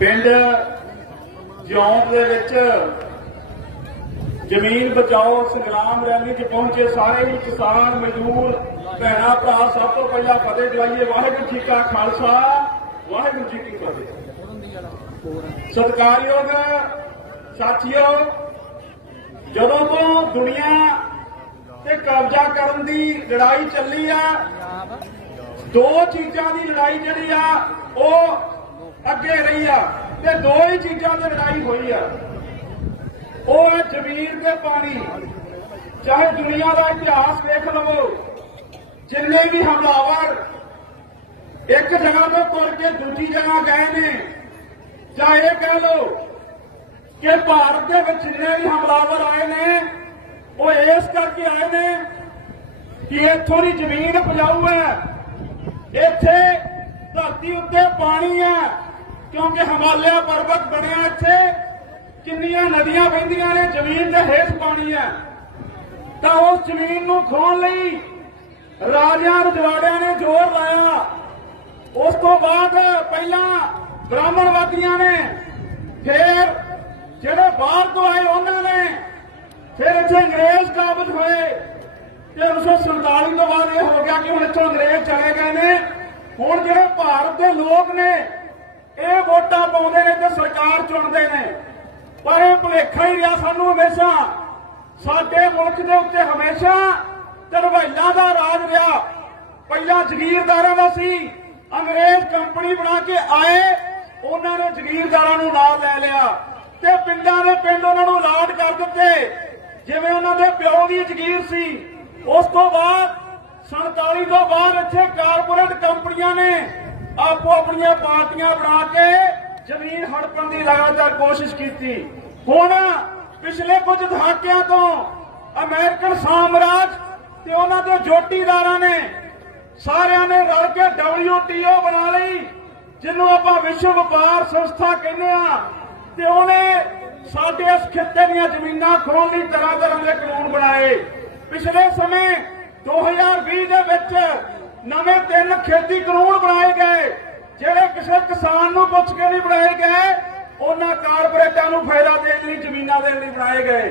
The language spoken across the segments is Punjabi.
ਪਿੰਡ ਜੌਂਦ ਦੇ ਵਿੱਚ ਜ਼ਮੀਨ ਬਚਾਓ ਸੰਗਰਾਮ ਰੈਲੀ 'ਚ ਪਹੁੰਚੇ ਸਾਰੇ ਹੀ ਕਿਸਾਨ, ਮਜ਼ਦੂਰ, ਭੈਣਾ, ਭਰਾ, ਸਭ ਤੋਂ ਪਹਿਲਾਂ ਫਤਿਹ ਦਿਵਾਈਏ ਵਾਹਿਗੁਰੂ ਜੀ ਕਾ ਖਾਲਸਾ, ਵਾਹਿਗੁਰੂ ਜੀ ਕੀ ਫਤਿਹ। ਸਤਿਕਾਰਯੋਗ ਸਾਥੀਓ, ਜਦੋਂ ਤੋਂ ਦੁਨੀਆ ਤੇ ਕਬਜ਼ਾ ਕਰਨ ਦੀ ਲੜਾਈ ਚੱਲੀ ਆ, ਦੋ ਚੀਜ਼ਾਂ ਦੀ ਲੜਾਈ ਜਿਹੜੀ ਆ, ਉਹ ਅੱਗੇ ਰਹੀ ਆ ਤੇ ਦੋ ਹੀ ਚੀਜ਼ਾਂ ਤੇ ਲੜਾਈ ਹੋਈ ਆ। ਉਹ ਹੈ ਜ਼ਮੀਨ ਤੇ ਪਾਣੀ। ਚਾਹੇ ਦੁਨੀਆ ਦਾ ਇਤਿਹਾਸ ਵੇਖ ਲਵੋ, ਜਿੰਨੇ ਵੀ ਹਮਲਾਵਰ ਇੱਕ ਜਗ੍ਹਾ ਤੋਂ ਤੁਰ ਕੇ ਦੂਜੀ ਜਗ੍ਹਾ ਗਏ ਨੇ, ਜਾਂ ਇਹ ਕਹਿ ਲਓ ਕਿ ਭਾਰਤ ਦੇ ਵਿੱਚ ਜਿੰਨੇ ਵੀ ਹਮਲਾਵਰ ਆਏ ਨੇ, ਉਹ ਇਸ ਕਰਕੇ ਆਏ ਨੇ ਕਿ ਇੱਥੋਂ ਦੀ ਜ਼ਮੀਨ ਉਪਜਾਊ ਹੈ। ਇੱਥੇ ਧਰਤੀ ਉੱਤੇ ਪਾਣੀ ਹੈ। ਕਿਉਂਕਿ ਹਿਮਾਲਿਆ ਪਰਬਤ ਬਣਿਆ ਇੱਥੇ, ਕਿੰਨੀਆਂ ਨਦੀਆਂ ਵਹਿੰਦੀਆਂ ਨੇ, ਜ਼ਮੀਨ ਦੇ ਹੇਠ ਪਾਣੀ ਹੈ। ਤਾਂ ਉਸ ਜ਼ਮੀਨ ਨੂੰ ਖੋਣ ਲਈ ਰਾਜਿਆਂ ਰਜਵਾੜਿਆਂ ਨੇ ਜ਼ੋਰ ਲਾਇਆ। ਉਸ ਤੋਂ ਬਾਅਦ ਪਹਿਲਾਂ ਬ੍ਰਾਹਮਣਵਾਦੀਆਂ ਨੇ ਫਿਰ ਜਿਹੜੇ ਬਾਹਰ ਤੋਂ ਆਏ ਉਹਨਾਂ ਨੇ ਫਿਰ ਇੱਥੇ ਅੰਗਰੇਜ਼ ਕਾਬਜ ਹੋਏ। ਤੇ 1947 ਤੋਂ ਬਾਅਦ ਇਹ ਹੋ ਗਿਆ ਕਿ ਹੁਣ ਇੱਥੋਂ ਅੰਗਰੇਜ਼ ਚਲੇ ਗਏ ਨੇ। ਹੁਣ ਜਿਹੜੇ ਭਾਰਤ ਦੇ ਲੋਕ ਨੇ ਇਹ ਵੋਟਾਂ ਪਾਉਂਦੇ ਨੇ ਤੇ ਸਰਕਾਰ ਚੁਣਦੇ ਨੇ। ਪਰ ਇਹ ਭੁਲੇਖਾ ਹੀ ਰਿਹਾ ਸਾਨੂੰ ਹਮੇਸ਼ਾ। ਸਾਡੇ ਮੁਲਕ ਦੇ ਉੱਤੇ ਹਮੇਸ਼ਾ ਧੜਵਾਈਆਂ ਦਾ ਰਾਜ ਰਿਹਾ। ਪਹਿਲਾਂ ਜ਼ਗੀਰਦਾਰਾਂ ਦਾ ਸੀ। ਅੰਗਰੇਜ਼ ਕੰਪਨੀ ਬਣਾ ਕੇ ਆਏ, ਉਹਨਾਂ ਨੇ ਜ਼ਗੀਰਦਾਰਾਂ ਨੂੰ ਨਾਲ ਲੈ ਲਿਆ। ਤੇ ਪਿੰਡਾਂ ਦੇ ਪਿੰਡ ਉਹਨਾਂ ਨੂੰ ਅਲਾਟ ਕਰ ਦਿੱਤੇ। ਜਿਵੇਂ ਉਹਨਾਂ ਦੇ ਪਿਓ ਦੀ ਜ਼ਗੀਰ ਸੀ। ਉਸ ਤੋਂ ਬਾਅਦ 47 ਤੋਂ ਬਾਅਦ ਇੱਥੇ ਕਾਰਪੋਰੇਟ ਕੰਪਨੀਆਂ ਨੇ। ਆਪੋ ਆਪਣੀਆਂ ਪਾਰਟੀਆਂ ਬਣਾ ਕੇ ਜ਼ਮੀਨ ਹੜਪਣ ਦੀ ਲਗਾਤਾਰ ਕੋਸ਼ਿਸ਼ ਕੀਤੀ। ਹੁਣ ਪਿਛਲੇ ਕੁਝ ਦਹਾਕਿਆਂ ਤੋਂ ਅਮਰੀਕਨ ਸਾਮਰਾਜ ਤੇ ਉਹਨਾਂ ਦੇ ਜੋਟੀਦਾਰਾਂ ਨੇ ਸਾਰਿਆਂ ਨੇ ਰਲ ਕੇ WTO ਬਣਾ ਲਈ, ਜਿਹਨੂੰ ਆਪਾਂ ਵਿਸ਼ਵ ਵਪਾਰ ਸੰਸਥਾ ਕਹਿੰਦੇ ਆ ਤੇ ਉਹਨੇ ਸਾਡੇ ਇਸ ਖਿੱਤੇ ਦੀਆਂ ਜ਼ਮੀਨਾਂ ਖੋਣ ਲਈ ਤਰ੍ਹਾਂ ਤਰ੍ਹਾਂ ਦੇ ਕਾਨੂੰਨ ਬਣਾਏ। ਪਿਛਲੇ ਸਮੇਂ 2020 ਦੇ ਵਿੱਚ ਨਵੇਂ ਤਿੰਨ ਖੇਤੀ ਕਾਨੂੰਨ ਬਣਾਏ ਗਏ, ਜਿਹੜੇ ਕਿਸੇ ਕਿਸਾਨ ਨੂੰ ਪੁੱਛ ਕੇ ਨਹੀਂ ਬਣਾਏ ਗਏ, ਉਹਨਾਂ ਕਾਰਪੋਰੇਟਾਂ ਨੂੰ ਫਾਇਦਾ ਦੇਣ ਲਈ, ਜ਼ਮੀਨਾਂ ਦੇਣ ਲਈ ਬਣਾਏ ਗਏ।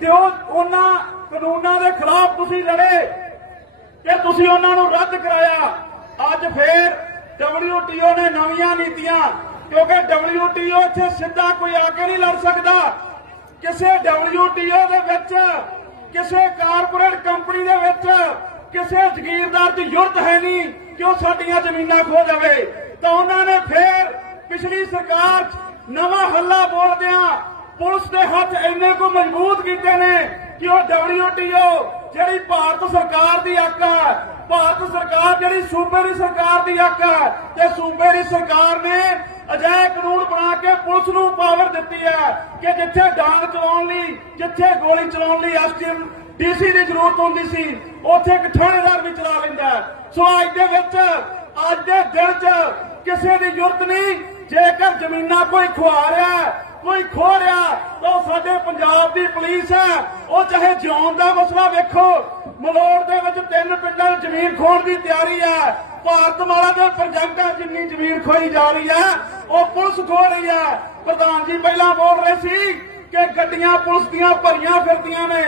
ਤੇ ਉਹ ਉਹਨਾਂ ਕਾਨੂੰਨਾਂ ਦੇ ਖਿਲਾਫ ਤੁਸੀਂ ਲੜੇ ਕਿ ਤੁਸੀਂ ਉਹਨਾਂ ਨੂੰ ਰੱਦ ਕਰਾਇਆ। ਅੱਜ ਫੇਰ WTO ਨੇ ਨਵੀਆਂ ਨੀਤੀਆਂ, ਕਿਉਂਕਿ WTO ਇੱਥੇ ਸਿੱਧਾ ਕੋਈ ਆ ਕੇ ਨਹੀਂ ਲੜ ਸਕਦਾ। ਕਿਸੇ WTO ਦੇ ਵਿੱਚ, ਕਿਸੇ ਕਾਰਪੋਰੇਟ ਕੰਪਨੀ ਦੇ ਵਿੱਚ ਕਿਸੇ ਜ਼ਗੀਰਦਾਰ ਦੀ ਯੁਰਤ ਹੈ ਨਹੀਂ ਕਿ ਉਹ ਸਾਡੀਆਂ ਜ਼ਮੀਨਾਂ ਖੋ ਜਾਵੇ ਤਾਂ ਉਹਨਾਂ ਨੇ ਫੇਰ ਪਿਛਲੀ ਸਰਕਾਰ 'ਚ ਨਵਾਂ ਹੱਲਾ ਬੋਲਦਿਆਂ ਪੁਲਿਸ ਦੇ ਹੱਥ ਇੰਨੇ ਕੋ ਮਜ਼ਬੂਤ ਕੀਤੇ ਨੇ ਕਿ ਉਹ WTO ਜਿਹੜੀ ਭਾਰਤ ਸਰਕਾਰ ਦੀ ਅੱਖ ਹੈ, ਭਾਰਤ ਸਰਕਾਰ ਜਿਹੜੀ ਸੂਬੇ ਦੀ ਸਰਕਾਰ ਦੀ ਅੱਖ ਹੈ, ਤੇ ਸੂਬੇ ਦੀ ਸਰਕਾਰ ਨੇ ਅਜਿਹੇ ਕਾਨੂੰਨ ਬਣਾ ਕੇ ਪੁਲਿਸ ਨੂੰ ਪਾਵਰ ਦਿੱਤੀ ਹੈ ਕਿ ਜਿੱਥੇ ਡਾਂਗ ਚਲਾਉਣ ਲਈ, ਜਿੱਥੇ ਗੋਲੀ ਚਲਾਉਣ ਲਈ ਐਸਟੀਐਮ ਡੀਸੀ ਦੀ ਜ਼ਰੂਰਤ ਹੁੰਦੀ ਸੀ, ਉੱਥੇ ਇੱਕ ਥਾਣੇਦਾਰ ਵੀ ਚਲਾ ਲੈਂਦਾ ਸੋ ਅੱਜ ਦੇ ਵਿੱਚ, ਅੱਜ ਦੇ ਦਿਨ 'ਚ ਕਿਸੇ ਦੀ ਜ਼ਰੂਰਤ ਨਹੀਂ, ਜੇਕਰ ਜ਼ਮੀਨਾਂ ਕੋਈ ਖਵਾ ਰਿਹਾ ਕੋਈ ਖੋ ਰਿਹਾ ਤਾਂ ਸਾਡੇ ਪੰਜਾਬ ਦੀ ਪੁਲਿਸ ਹੈ। ਉਹ ਚਾਹੇ ਜਿਉਣ ਦਾ ਮਸਲਾ ਵੇਖੋ, ਮਲੋੜ ਦੇ ਵਿੱਚ ਤਿੰਨ ਪਿੰਡਾਂ 'ਚ ਜ਼ਮੀਨ ਖੋਣ ਦੀ ਤਿਆਰੀ ਹੈ। ਭਾਰਤ ਭਾਰਤਮਾਲਾ ਦੇ ਪ੍ਰੋਜੈਕਟਾਂ ਜਿੰਨੀ ਜ਼ਮੀਨ ਖੋਈ ਜਾ ਰਹੀ ਹੈ, ਉਹ ਪੁਲਿਸ ਖੋ ਰਹੀ ਹੈ। ਪ੍ਰਧਾਨ ਜੀ, ਪਹਿਲਾਂ ਬੋਲ ਰਹੇ ਸੀ ਕਿ ਗੱਡੀਆਂ ਪੁਲਿਸ ਦੀਆਂ ਭਰੀਆਂ ਫਿਰਦੀਆਂ ਨੇ।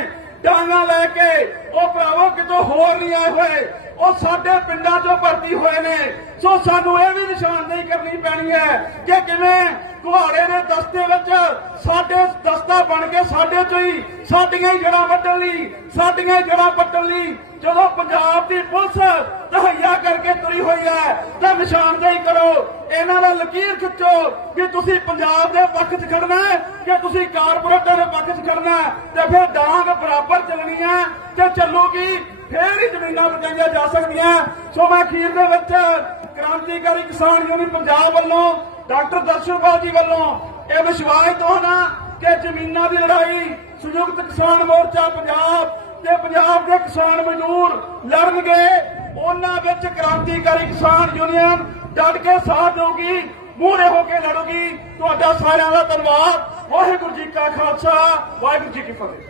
ਡਾਂਗਾ ਲੈ ਕੇ, ਉਹ ਭਰਾਵੋ ਕਿਤੋਂ ਹੋਰ ਨਹੀਂ ਆਏ ਹੋਏ। ਉਹ ਸਾਡੇ ਪਿੰਡਾਂ 'ਚੋਂ ਭਰਤੀ ਹੋਏ ਨੇ। ਸੋ ਸਾਨੂੰ ਇਹ ਵੀ ਨਿਸ਼ਾਨਦੇਹੀ ਕਰਨੀ ਪੈਣੀ ਹੈ ਕਿ ਕਿਵੇਂ ਕੁਹਾੜੇ ਦੇ ਦਸਤੇ ਵਿੱਚ ਸਾਡੇ ਦਸਤਾ ਬਣ ਕੇ ਸਾਡੇ 'ਚੋਂ ਹੀ ਸਾਡੀਆਂ ਹੀ ਜੜਾਂ ਵੱਢਣ ਲਈ, ਸਾਡੀਆਂ ਹੀ ਪੱਟਣ ਲਈ। ਜਦੋਂ ਪੰਜਾਬ ਦੀ ਪੁਲਿਸ ਤਹਈਆ ਕਰਕੇ ਤੁਰੀ ਹੋਈ ਹੈ, ਤਾਂ ਨਿਸ਼ਾਨਦੇਹੀ ਕਰੋ। ਇਹਨਾਂ ਦਾ ਲਕੀਰ ਖਿੱਚੋ ਕਿ ਤੁਸੀਂ ਪੰਜਾਬ ਦੇ ਪੱਖ 'ਚ ਖੜਨਾ ਕਿ ਤੁਸੀਂ ਕਾਰਪੋਰੇਟਾਂ ਦੇ ਪੱਖ 'ਚ ਖੜਨਾ ਤੇ ਫਿਰ ਡਾਂਗ ਬਰਾਬਰ ਚੱਲਣੀ ਹੈ ਤੇ ਚੱਲੂਗੀ, ਫੇਰ ਹੀ ਜ਼ਮੀਨਾਂ ਬਚਾਈਆਂ ਜਾ ਸਕਦੀਆਂ। ਸੋ ਮੈਂ ਅਖੀਰ ਦੇ ਵਿੱਚ ਕ੍ਰਾਂਤੀਕਾਰੀ ਕਿਸਾਨ ਯੂਨੀਅਨ ਪੰਜਾਬ ਵੱਲੋਂ ਡਾਕਟਰ ਦਰਸ਼ਨਪਾਲ ਜੀ ਵੱਲੋਂ ਇਹ ਵਿਸ਼ਵਾਸ ਦਵਾਉਣਾ ਕਿ ਜ਼ਮੀਨਾਂ ਦੀ ਲੜਾਈ ਸੰਯੁਕਤ ਕਿਸਾਨ ਮੋਰਚਾ ਪੰਜਾਬ ਤੇ ਪੰਜਾਬ ਦੇ ਕਿਸਾਨ ਮਜ਼ਦੂਰ ਲੜਨਗੇ। ਉਹਨਾਂ ਵਿੱਚ ਕ੍ਰਾਂਤੀਕਾਰੀ ਕਿਸਾਨ ਯੂਨੀਅਨ ਡਟ ਕੇ ਸਾਥ ਦੇਊਗੀ, ਮੂਹਰੇ ਹੋ ਕੇ ਲੜੂਗੀ। ਤੁਹਾਡਾ ਸਾਰਿਆਂ ਦਾ ਧੰਨਵਾਦ। ਵਾਹਿਗੁਰੂ ਜੀ ਕਾ ਖਾਲਸਾ, ਵਾਹਿਗੁਰੂ ਜੀ ਕੀ ਫਤਿਹ।